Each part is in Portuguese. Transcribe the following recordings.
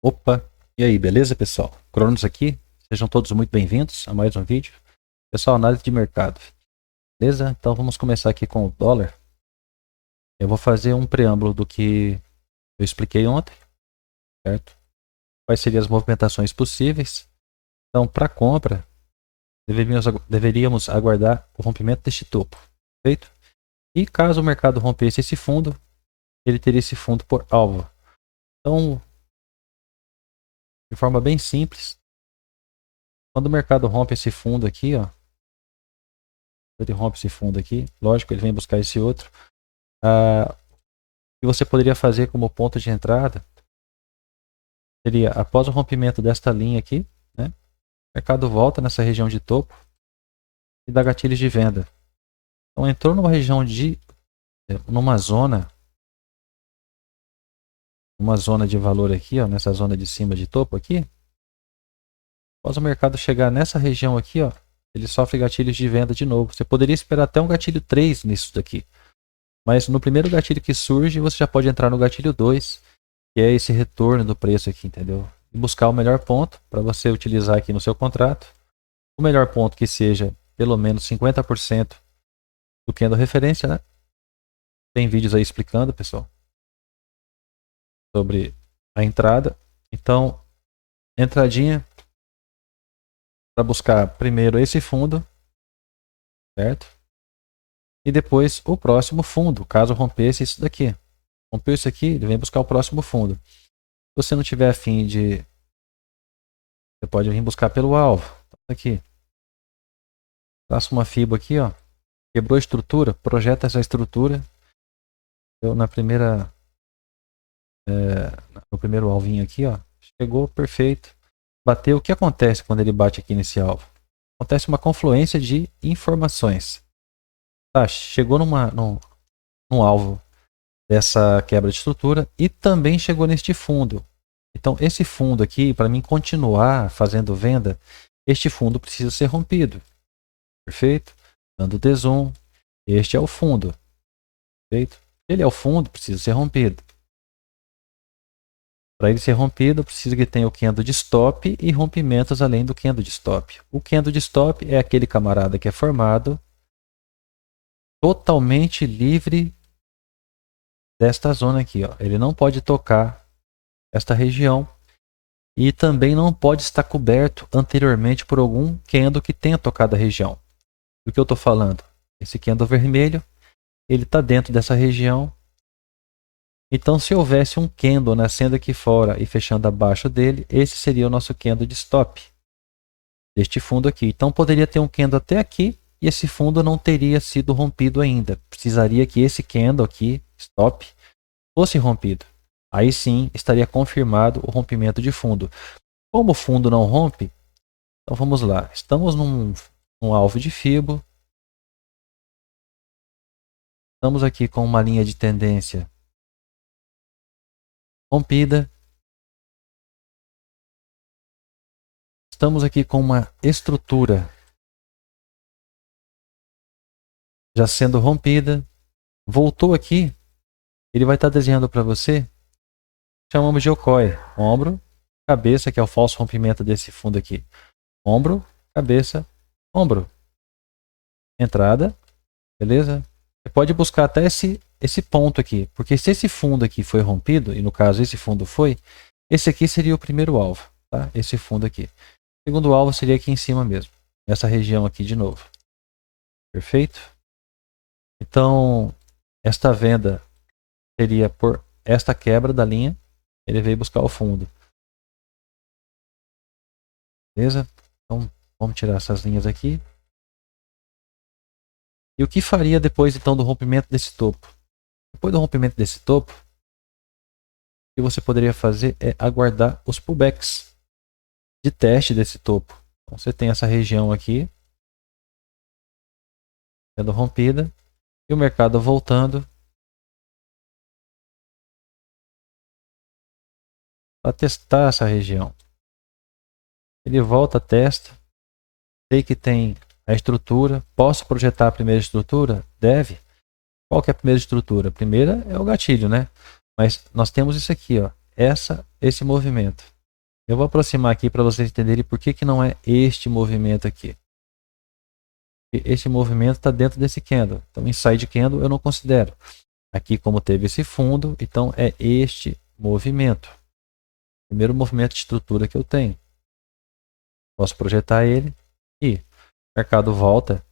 Opa! E aí, beleza, pessoal? Cronos aqui. Sejam todos muito bem-vindos a mais um vídeo. Pessoal, análise de mercado. Beleza? Então vamos começar aqui com o dólar. Eu vou fazer um preâmbulo do que eu expliquei ontem, certo? Quais seriam as movimentações possíveis. Então, para compra, deveríamos aguardar o rompimento deste topo, perfeito? E caso o mercado rompesse esse fundo, ele teria esse fundo por alvo. Então, de forma bem simples, quando o mercado rompe esse fundo aqui, ó, ele rompe esse fundo aqui, lógico, ele vem buscar esse outro. O que você poderia fazer como ponto de entrada seria, após o rompimento desta linha aqui, né, o mercado volta nessa região de topo e dá gatilhos de venda. Então entrou numa região de, numa zona de valor aqui, ó, nessa zona de cima de topo aqui. Após o mercado chegar nessa região aqui, ó, ele sofre gatilhos de venda de novo. Você poderia esperar até um gatilho 3 nisso daqui. Mas no primeiro gatilho que surge, você já pode entrar no gatilho 2, que é esse retorno do preço aqui, entendeu? E buscar o melhor ponto para você utilizar aqui no seu contrato. O melhor ponto que seja pelo menos 50% do candle referência, né? Tem vídeos aí explicando, pessoal, sobre a entrada. Então, entradinha para buscar primeiro esse fundo, certo? E depois o próximo fundo, caso rompesse isso daqui. Rompeu isso aqui, ele vem buscar o próximo fundo. Se você não tiver afim de... Você pode vir buscar pelo alvo. Então, aqui. Traça uma fibra aqui, ó. Quebrou a estrutura, projeta essa estrutura. Eu, no primeiro alvinho aqui, ó. Chegou, perfeito. Bateu. O que acontece quando ele bate aqui nesse alvo? Acontece uma confluência de informações. Tá, chegou num alvo dessa quebra de estrutura e também chegou neste fundo. Então, esse fundo aqui, para mim continuar fazendo venda, este fundo precisa ser rompido. Perfeito? Dando D-zoom. Este é o fundo. Perfeito? Ele é o fundo, precisa ser rompido. Para ele ser rompido, precisa que tenha o candle de stop e rompimentos além do candle de stop. O candle de stop é aquele camarada que é formado totalmente livre desta zona aqui. Ó. Ele não pode tocar esta região e também não pode estar coberto anteriormente por algum candle que tenha tocado a região. Do que eu estou falando? Esse candle vermelho, ele está dentro dessa região. Então, se houvesse um candle nascendo aqui fora e fechando abaixo dele, esse seria o nosso candle de stop deste fundo aqui. Então, poderia ter um candle até aqui e esse fundo não teria sido rompido ainda. Precisaria que esse candle aqui, stop, fosse rompido. Aí sim estaria confirmado o rompimento de fundo. Como o fundo não rompe, então vamos lá. Estamos num alvo de Fibo. Estamos aqui com uma linha de tendência rompida. Estamos aqui com uma estrutura já sendo rompida. Voltou aqui, ele vai estar desenhando para você, chamamos de Okoi, ombro, cabeça, que é o falso rompimento desse fundo aqui. Ombro, cabeça, ombro. Entrada, beleza? Você pode buscar até esse ponto aqui, porque se esse fundo aqui foi rompido, e no caso esse fundo foi, esse aqui seria o primeiro alvo, tá? Esse fundo aqui. O segundo alvo seria aqui em cima mesmo, nessa região aqui de novo. Perfeito? Então, esta venda seria por esta quebra da linha, ele veio buscar o fundo. Beleza? Então, vamos tirar essas linhas aqui. E o que faria depois, então, do rompimento desse topo? Depois do rompimento desse topo, o que você poderia fazer é aguardar os pullbacks de teste desse topo. Então, você tem essa região aqui sendo rompida e o mercado voltando para testar essa região. Ele volta, testa, sei que tem a estrutura. Posso projetar a primeira estrutura? Deve. Qual que é a primeira estrutura? A primeira é o gatilho, né? Mas nós temos isso aqui, ó. esse movimento. Eu vou aproximar aqui para vocês entenderem por que não é este movimento aqui. Este movimento está dentro desse candle. Então, inside candle eu não considero. Aqui, como teve esse fundo, então é este movimento. Primeiro movimento de estrutura que eu tenho. Posso projetar ele e o mercado volta,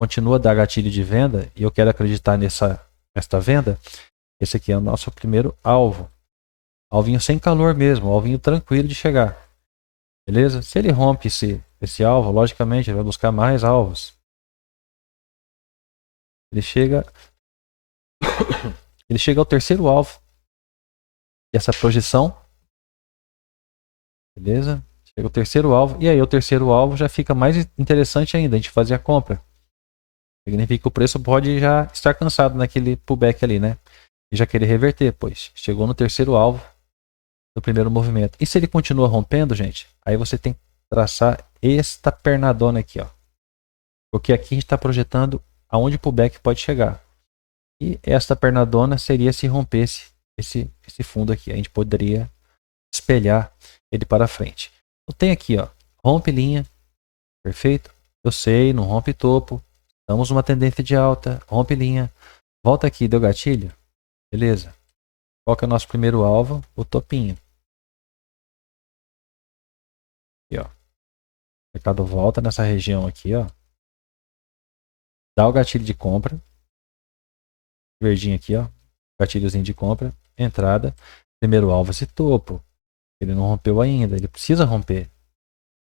continua a dar gatilho de venda e eu quero acreditar nesta venda. Esse aqui é o nosso primeiro alvo. Alvinho sem calor mesmo, alvinho tranquilo de chegar. Beleza? Se ele rompe esse alvo, logicamente ele vai buscar mais alvos. Ele chega ao terceiro alvo dessa projeção. Beleza? Chega ao terceiro alvo. E aí o terceiro alvo já fica mais interessante ainda, a gente fazer a compra. Significa que o preço pode já estar cansado naquele pullback ali, né? E já querer reverter, pois chegou no terceiro alvo do primeiro movimento. E se ele continua rompendo, gente, aí você tem que traçar esta pernadona aqui, ó. Porque aqui a gente está projetando aonde o pullback pode chegar. E esta pernadona seria se rompesse esse fundo aqui. A gente poderia espelhar ele para frente. Eu tenho aqui, ó, rompe linha, perfeito? Eu sei, não rompe topo. Estamos numa tendência de alta, rompe linha. Volta aqui, deu gatilho? Beleza. Qual que é o nosso primeiro alvo? O topinho. Aqui, ó. O mercado volta nessa região aqui, ó. Dá o gatilho de compra. Verdinho aqui, ó. Gatilhozinho de compra. Entrada. Primeiro alvo esse topo. Ele não rompeu ainda. Ele precisa romper.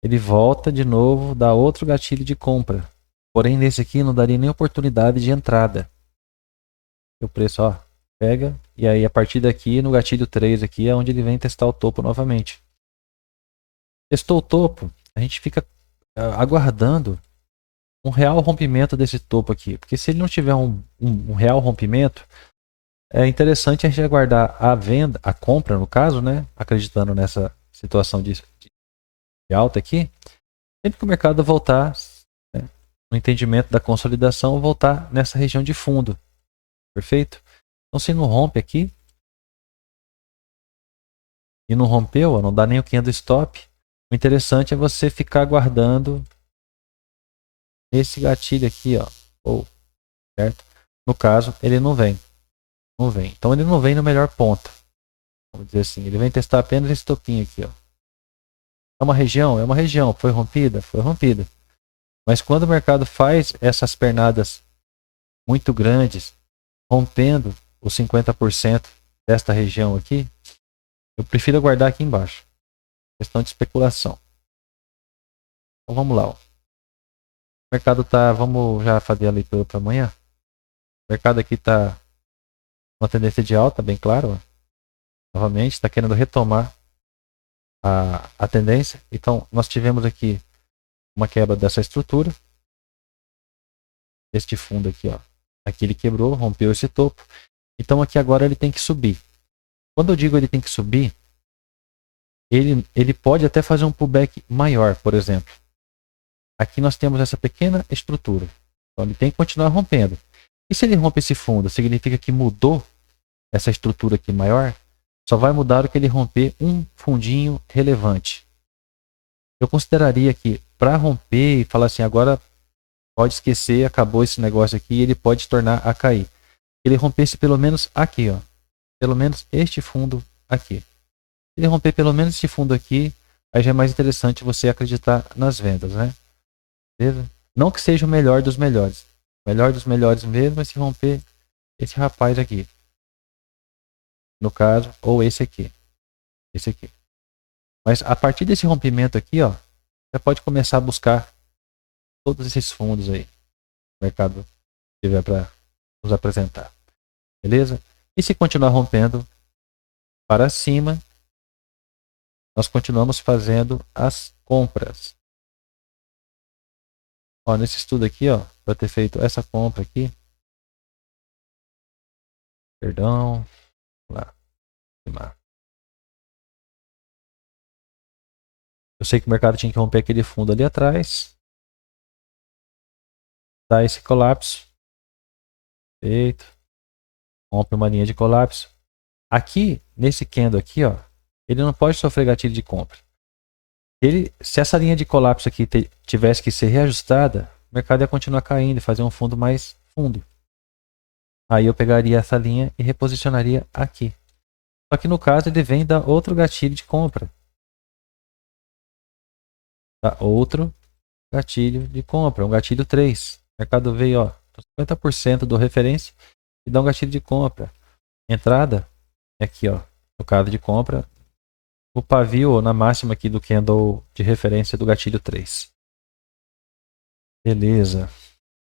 Ele volta de novo, dá outro gatilho de compra. Porém, nesse aqui não daria nem oportunidade de entrada. O preço, ó, pega. E aí, a partir daqui, no gatilho 3 aqui, é onde ele vem testar o topo novamente. Testou o topo, a gente fica aguardando um real rompimento desse topo aqui. Porque se ele não tiver um real rompimento, é interessante a gente aguardar a venda, a compra no caso, né? Acreditando nessa situação de alta aqui. Sempre que o mercado voltar, né, no entendimento da consolidação, voltar nessa região de fundo. Perfeito? Então se não rompe aqui, e não rompeu, ó, não dá nem o candle stop, o interessante é você ficar aguardando esse gatilho aqui, ó, ou, certo? No caso, ele não vem. Não vem. Então ele não vem no melhor ponto. Vamos dizer assim, ele vem testar apenas esse topinho aqui, ó. É uma região? É uma região. Foi rompida? Foi rompida. Mas quando o mercado faz essas pernadas muito grandes, rompendo os 50% desta região aqui, eu prefiro aguardar aqui embaixo. Questão de especulação. Então vamos lá. Ó. O mercado tá. Vamos já fazer a leitura para amanhã. O mercado aqui está uma tendência de alta, bem claro. Ó. Novamente, está querendo retomar a tendência. Então, nós tivemos aqui uma quebra dessa estrutura. Este fundo aqui, ó. Aqui ele quebrou, rompeu esse topo. Então, aqui agora ele tem que subir. Quando eu digo ele tem que subir, ele pode até fazer um pullback maior, por exemplo. Aqui nós temos essa pequena estrutura. Então, ele tem que continuar rompendo. E se ele rompe esse fundo, significa que mudou essa estrutura aqui maior? Só vai mudar o que ele romper um fundinho relevante. Eu consideraria que para romper e falar assim, agora pode esquecer, acabou esse negócio aqui, ele pode se tornar a cair. Ele rompesse pelo menos aqui, ó. Pelo menos este fundo aqui. Se ele romper pelo menos esse fundo aqui, aí já é mais interessante você acreditar nas vendas, né? Beleza? Não que seja o melhor dos melhores. O melhor dos melhores mesmo é se romper esse rapaz aqui. No caso, ou esse aqui. Esse aqui. Mas a partir desse rompimento aqui, ó, você pode começar a buscar todos esses fundos aí. O mercado tiver para nos apresentar. Beleza? E se continuar rompendo para cima, nós continuamos fazendo as compras. Ó, nesse estudo aqui, ó, para ter feito essa compra aqui. Perdão. Lá. Eu sei que o mercado tinha que romper aquele fundo ali atrás. Dá esse colapso. Feito. Rompe uma linha de colapso. aqui, nesse candle aqui, ó, ele não pode sofrer gatilho de compra. Se essa linha de colapso aqui tivesse que ser reajustada, o mercado ia continuar caindo e fazer um fundo mais fundo. Aí eu pegaria essa linha e reposicionaria aqui. Só que no caso ele vem dar outro gatilho de compra. Tá? Outro gatilho de compra, um gatilho 3. O mercado veio, ó, 50% do referência e dá um gatilho de compra. Entrada é aqui, ó, no caso de compra, o pavio na máxima aqui do candle de referência do gatilho 3. Beleza.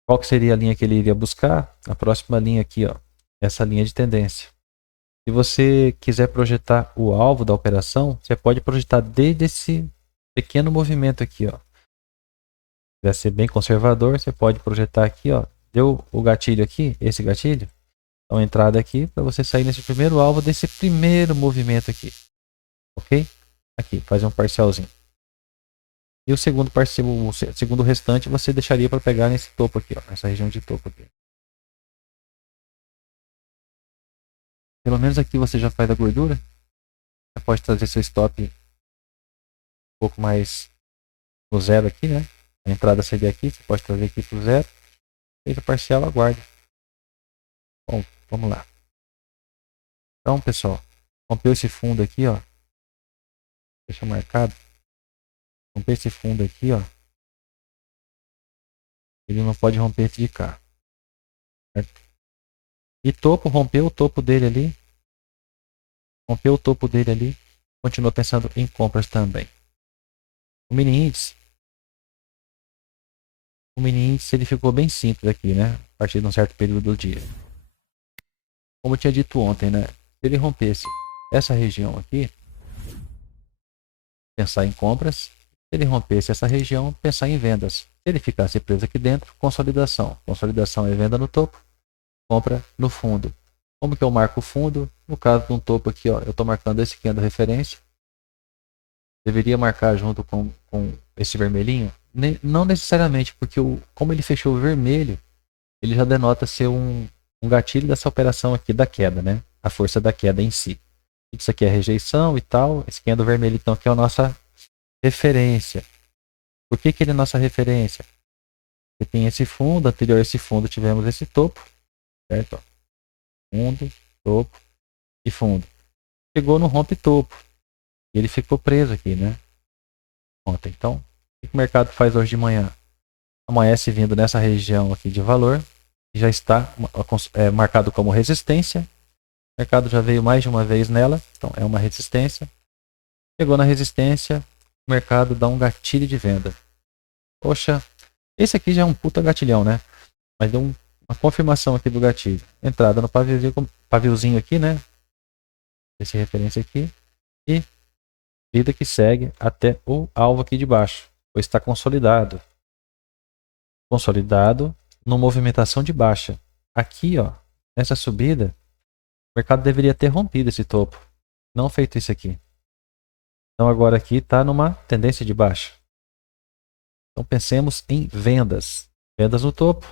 Qual que seria a linha que ele iria buscar? A próxima linha aqui, ó, essa linha de tendência. Se você quiser projetar o alvo da operação, você pode projetar desde esse pequeno movimento aqui, ó. Se quiser ser bem conservador, você pode projetar aqui, ó. Deu o gatilho aqui, esse gatilho. Então, entrada aqui para você sair nesse primeiro alvo desse primeiro movimento aqui. Ok? Aqui, fazer um parcialzinho. E o segundo parcial, o segundo restante, você deixaria para pegar nesse topo aqui, ó, nessa região de topo aqui. Pelo menos aqui você já faz a gordura. Você pode trazer seu stop um pouco mais no zero aqui, né? A entrada seria aqui, você pode trazer aqui para o zero. Feito parcial, aguarde. Bom, vamos lá. Então, pessoal, rompeu esse fundo aqui, ó. Deixa marcado. Romper esse fundo aqui, ó. Ele não pode romper esse de cá. Certo? E topo, rompeu o topo dele ali. Rompeu o topo dele ali. Continua pensando em compras também. O mini índice. O mini índice ele ficou bem simples aqui, né? A partir de um certo período do dia. Como eu tinha dito ontem, né? Se ele rompesse essa região aqui, pensar em compras. Se ele rompesse essa região, pensar em vendas. Se ele ficasse preso aqui dentro, consolidação. Consolidação é venda no topo, compra no fundo. Como que eu marco o fundo? No caso de um topo aqui, ó, eu estou marcando esse candle referência. Deveria marcar junto com esse vermelhinho? Não necessariamente, porque como ele fechou vermelho, ele já denota ser um gatilho dessa operação aqui da queda, né? A força da queda em si. Isso aqui é rejeição e tal. Esse candle vermelho, então, aqui é a nossa referência. Por que ele é nossa referência? Porque tem esse fundo, anterior a esse fundo tivemos esse topo, certo? Fundo, topo e fundo. Chegou no rompe topo. E ele ficou preso aqui, né? Ontem. Então, o que o mercado faz hoje de manhã? Amanhece vindo nessa região aqui de valor, que já está marcado como resistência. O mercado já veio mais de uma vez nela, então é uma resistência. Chegou na resistência, o mercado dá um gatilho de venda. Poxa, esse aqui já é um puta gatilhão, né? Mas deu uma confirmação aqui do gatilho. Entrada no paviozinho aqui, né? Esse referência aqui. E vida que segue até o alvo aqui de baixo. Pois está consolidado. Consolidado no movimentação de baixa. Aqui, ó, nessa subida, o mercado deveria ter rompido esse topo. Não feito isso aqui. Então agora aqui está numa tendência de baixa. Então pensemos em vendas. Vendas no topo.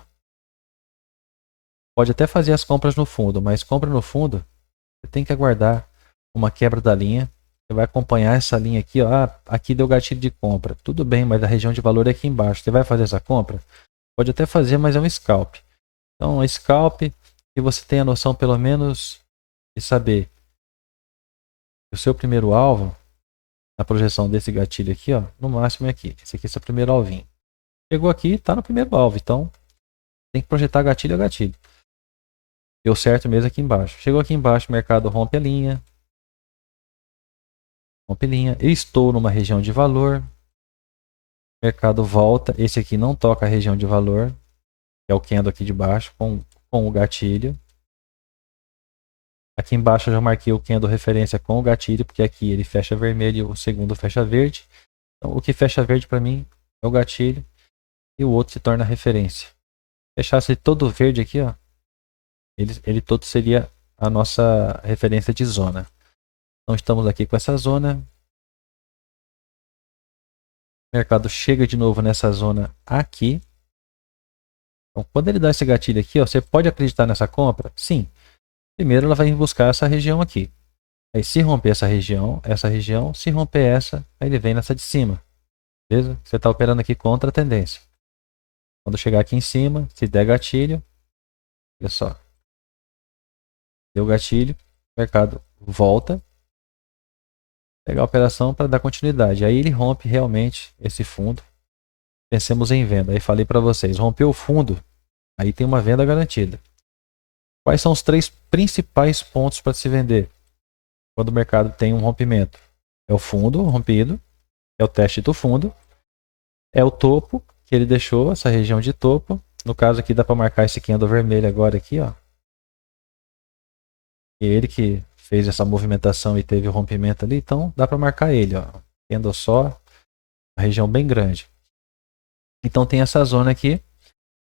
Pode até fazer as compras no fundo, mas compra no fundo, você tem que aguardar uma quebra da linha. Você vai acompanhar essa linha aqui, ó. Ah, aqui deu gatilho de compra. Tudo bem, mas a região de valor é aqui embaixo. Você vai fazer essa compra? Pode até fazer, mas é um scalp. Então, um scalp, que você tenha noção pelo menos de saber que o seu primeiro alvo, na projeção desse gatilho aqui, ó, no máximo é aqui. Esse aqui é seu primeiro alvinho. Chegou aqui, está no primeiro alvo. Então, tem que projetar gatilho a gatilho. Deu certo mesmo aqui embaixo. Chegou aqui embaixo, o mercado rompe a linha. Rompe linha. Eu estou numa região de valor. O mercado volta. Esse aqui não toca a região de valor. Que é o candle aqui de baixo com o gatilho. Aqui embaixo eu já marquei o candle referência com o gatilho. Porque aqui ele fecha vermelho, o segundo fecha verde. Então, o que fecha verde para mim é o gatilho. E o outro se torna referência. Fechasse todo verde aqui, ó. Ele todo seria a nossa referência de zona. Então estamos aqui com essa zona. O mercado chega de novo nessa zona aqui. Então quando ele dá esse gatilho aqui, ó, você pode acreditar nessa compra? Sim. primeiro ela vai buscar essa região aqui. Aí se romper essa região, se romper essa, aí ele vem nessa de cima. Beleza? Você está operando aqui contra a tendência. Quando chegar aqui em cima, se der gatilho, olha só. Deu gatilho, o mercado volta, pegar a operação para dar continuidade. Aí ele rompe realmente esse fundo. Pensemos em venda. Aí falei para vocês, rompeu o fundo, aí tem uma venda garantida. Quais são os 3 principais pontos para se vender quando o mercado tem um rompimento? É o fundo rompido, é o teste do fundo, é o topo que ele deixou, essa região de topo. No caso aqui dá para marcar esse candle vermelho agora aqui, ó. E ele que fez essa movimentação e teve o rompimento ali, então dá para marcar ele, ó. Candle só, uma região bem grande. Então tem essa zona aqui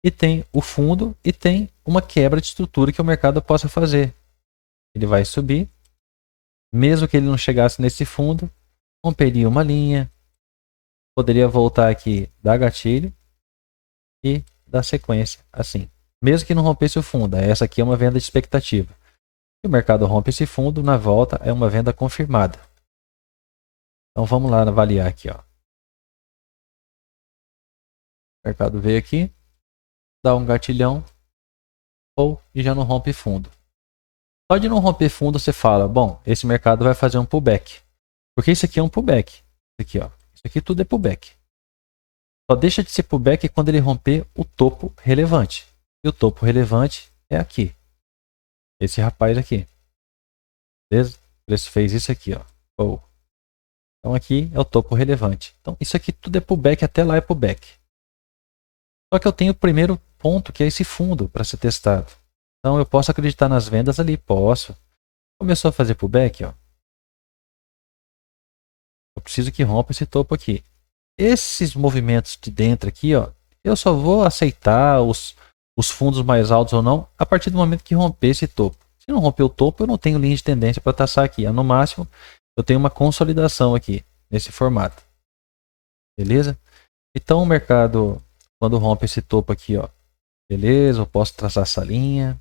e tem o fundo e tem uma quebra de estrutura que o mercado possa fazer. Ele vai subir, mesmo que ele não chegasse nesse fundo, romperia uma linha, poderia voltar aqui, dar gatilho e dar sequência assim. Mesmo que não rompesse o fundo, essa aqui é uma venda de expectativa. Se o mercado rompe esse fundo, na volta é uma venda confirmada. Então vamos lá avaliar aqui, ó. O mercado veio aqui, dá um gatilhão e já não rompe fundo. Só de não romper fundo você fala, bom, esse mercado vai fazer um pullback. Porque isso aqui é um pullback. Isso aqui, ó. Isso aqui tudo é pullback. Só deixa de ser pullback quando ele romper o topo relevante. E o topo relevante é aqui. Esse rapaz aqui. Beleza? O preço fez isso aqui, ó. Então aqui é o topo relevante. Então isso aqui tudo é pullback, até lá é pullback. Só que eu tenho o primeiro ponto, que é esse fundo para ser testado. Então eu posso acreditar nas vendas ali, posso. Começou a fazer pullback, ó. Eu preciso que rompa esse topo aqui. Esses movimentos de dentro aqui, ó, eu só vou aceitar os fundos mais altos ou não a partir do momento que romper esse topo. Se não romper o topo, eu não tenho linha de tendência para taxar aqui. No máximo, eu tenho uma consolidação aqui, nesse formato. Beleza? Então o mercado, quando rompe esse topo aqui, ó, beleza, eu posso traçar essa linha.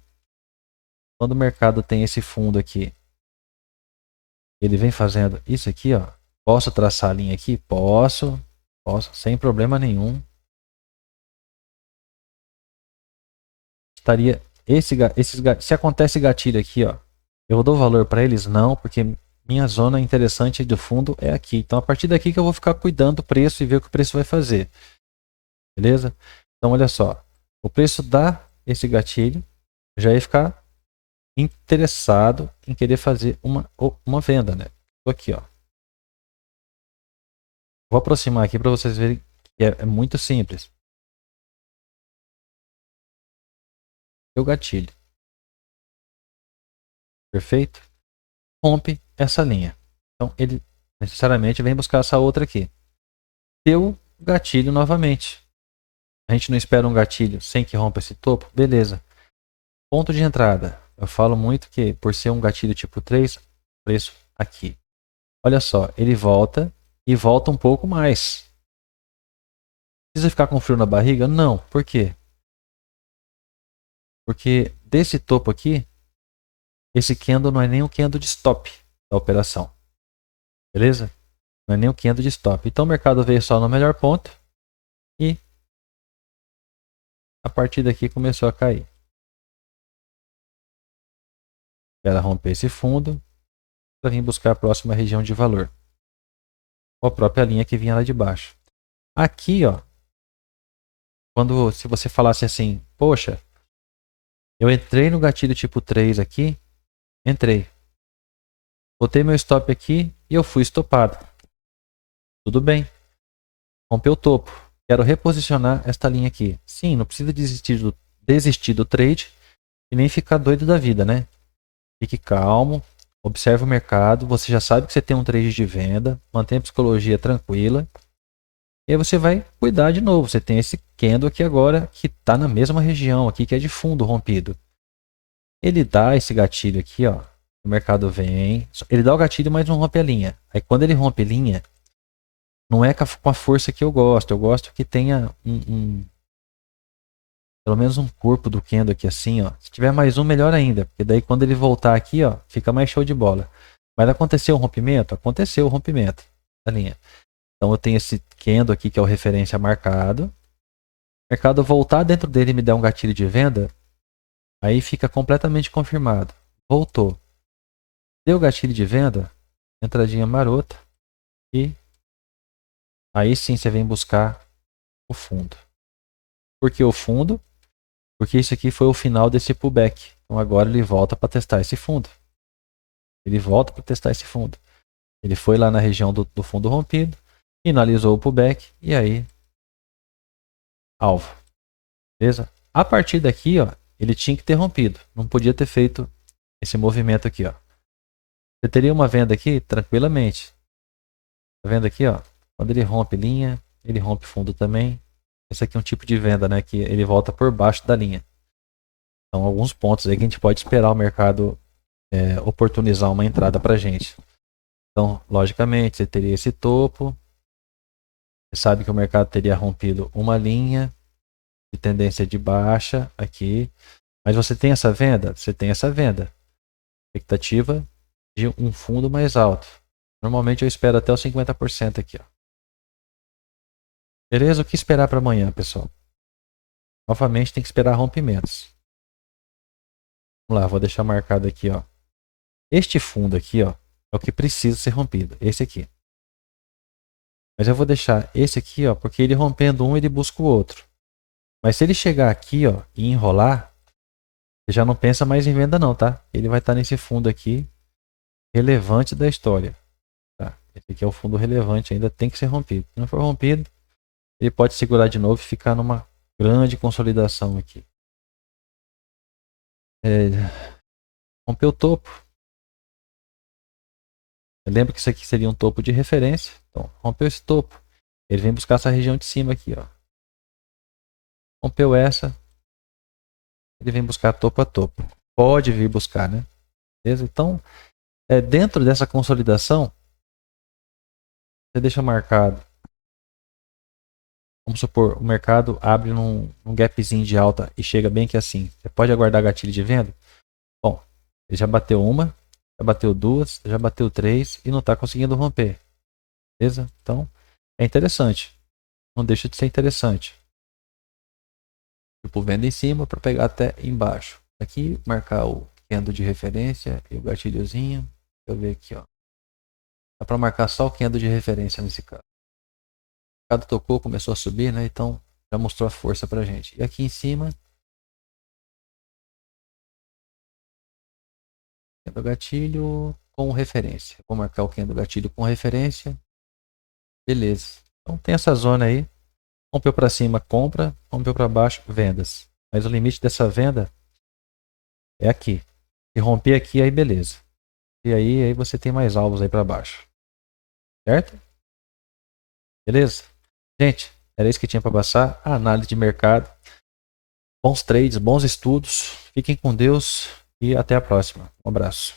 Quando o mercado tem esse fundo aqui, ele vem fazendo isso aqui, ó. Posso traçar a linha aqui? Posso, sem problema nenhum. Estaria se acontece gatilho aqui, ó, eu dou valor para eles? Não, porque minha zona interessante do fundo é aqui. Então a partir daqui que eu vou ficar cuidando do preço e ver o que o preço vai fazer. Beleza? Então olha só, o preço dá esse gatilho, eu já ia ficar interessado em querer fazer uma venda, né? Tô aqui, ó. Vou aproximar aqui para vocês verem que é muito simples. O gatilho. Perfeito? Rompe essa linha. Então ele necessariamente vem buscar essa outra aqui. Deu gatilho novamente. A gente não espera um gatilho sem que rompa esse topo? Beleza. Ponto de entrada. Eu falo muito que por ser um gatilho tipo 3, preço aqui. Olha só, ele volta e volta um pouco mais. Precisa ficar com frio na barriga? Não. Por quê? Porque desse topo aqui, esse candle não é nem o candle de stop da operação. Beleza? Não é nem o candle de stop. Então o mercado veio só no melhor ponto e a partir daqui começou a cair. Ela romper esse fundo para vir buscar a próxima região de valor. Ou a própria linha que vinha lá de baixo. Aqui, ó, se você falasse assim, poxa, eu entrei no gatilho tipo 3 aqui, entrei. Botei meu stop aqui e eu fui estopado. Tudo bem. Rompeu o topo. Quero reposicionar esta linha aqui. Sim, não precisa desistir do trade e nem ficar doido da vida, né? Fique calmo, observe o mercado. Você já sabe que você tem um trade de venda, mantenha a psicologia tranquila. E aí você vai cuidar de novo. Você tem esse candle aqui agora que está na mesma região aqui que é de fundo rompido. Ele dá esse gatilho aqui, ó. O mercado vem. Ele dá o gatilho, mas não rompe a linha. Aí quando ele rompe linha, não é com a força que eu gosto. Eu gosto que tenha pelo menos um corpo do candle aqui assim, ó. Se tiver mais um, melhor ainda, porque daí quando ele voltar aqui, ó, fica mais show de bola. Mas aconteceu um rompimento? Aconteceu o rompimento da linha. Então eu tenho esse candle aqui que é o referência marcado. O mercado voltar dentro dele e me der um gatilho de venda, aí fica completamente confirmado. Voltou. Deu gatilho de venda, entradinha marota e aí sim você vem buscar o fundo. Por que o fundo? Porque isso aqui foi o final desse pullback. Então agora ele volta para testar esse fundo. Ele volta para testar esse fundo. Ele foi lá na região do fundo rompido, finalizou o pullback e aí alvo. Beleza? A partir daqui, ó, ele tinha que ter rompido. Não podia ter feito esse movimento aqui, ó. Você teria uma venda aqui tranquilamente. Tá vendo aqui, ó? Quando ele rompe linha, ele rompe fundo também. Esse aqui é um tipo de venda, né? Que ele volta por baixo da linha. Então, alguns pontos aí que a gente pode esperar o mercado oportunizar uma entrada pra gente. Então, logicamente, você teria esse topo. Você sabe que o mercado teria rompido uma linha de tendência de baixa aqui. Mas você tem essa venda? Você tem essa venda. Expectativa de um fundo mais alto. Normalmente eu espero até os 50% aqui, ó. Beleza? O que esperar para amanhã, pessoal? Novamente tem que esperar rompimentos. Vamos lá, vou deixar marcado aqui, ó. Este fundo aqui, ó, é o que precisa ser rompido. Esse aqui. Mas eu vou deixar esse aqui, ó, porque ele rompendo um, ele busca o outro. Mas se ele chegar aqui, ó, e enrolar, você já não pensa mais em venda não, tá? Ele vai estar nesse fundo aqui, relevante da história. Tá? Esse aqui é o fundo relevante, ainda tem que ser rompido. Se não for rompido, ele pode segurar de novo e ficar numa grande consolidação aqui. Rompeu o topo. Lembra que isso aqui seria um topo de referência. Então, rompeu esse topo. Ele vem buscar essa região de cima aqui, ó. Rompeu essa. Ele vem buscar topo a topo. Pode vir buscar, né? Beleza? Então, dentro dessa consolidação, você deixa marcado. Vamos supor, o mercado abre num gapzinho de alta e chega bem que assim. Você pode aguardar gatilho de venda? Bom, ele já bateu uma, já bateu duas, já bateu três e não está conseguindo romper. Beleza? Então, é interessante. Não deixa de ser interessante. Tipo, venda em cima para pegar até embaixo. Aqui, marcar o candle de referência e o gatilhozinho. Deixa eu ver aqui, ó. Dá para marcar só o candle de referência nesse caso. O mercado tocou, começou a subir, né? Então, já mostrou a força pra gente. E aqui em cima, candle gatilho com referência. Vou marcar o candle gatilho com referência. Beleza. Então, tem essa zona aí. Rompeu para cima, compra. Rompeu para baixo, vendas. Mas o limite dessa venda é aqui. Se romper aqui, aí beleza. E aí você tem mais alvos aí para baixo. Certo? Beleza? Gente, era isso que tinha para passar. A análise de mercado. Bons trades, bons estudos. Fiquem com Deus e até a próxima. Um abraço.